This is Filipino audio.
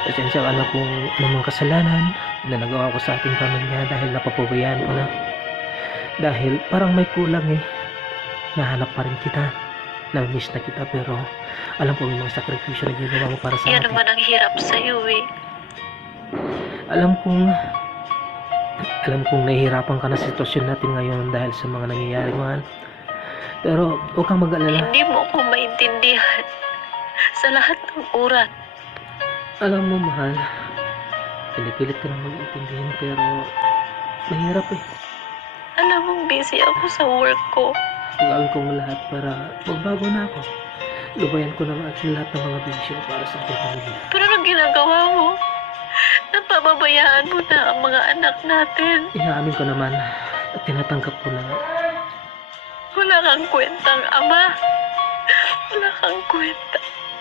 Pasensya ka na kung anumang kasalanan na nagawa ko sa ating pamilya dahil napapabayaan ko na. Dahil parang may kulang eh. Nahanap pa rin kita. Na-miss na kita pero alam ko may mga sakripisyo na ginawa mo para sa Yan akin. naman ang hirap sa'yo eh. Alam kong nahihirapan ka na sa sitwasyon natin ngayon dahil sa mga nangyayari, mahal. Pero huwag kang mag-alala. Hindi mo ako maintindihan sa lahat ng oras. Alam mo, mahal, pinipilit ka na mag-intindihin pero mahirap eh. Alam mong busy ako sa work ko. Gagawin ko ang lahat para magbago na ako. Lubayan ko na lahat ng mga bisyo para sa ating pamilya. Pero anong ginagawa mo? Napababayaan mo na ang mga anak natin. Inaamin ko naman at tinatanggap ko na Wala kang kwentang ama. Wala kang kwenta.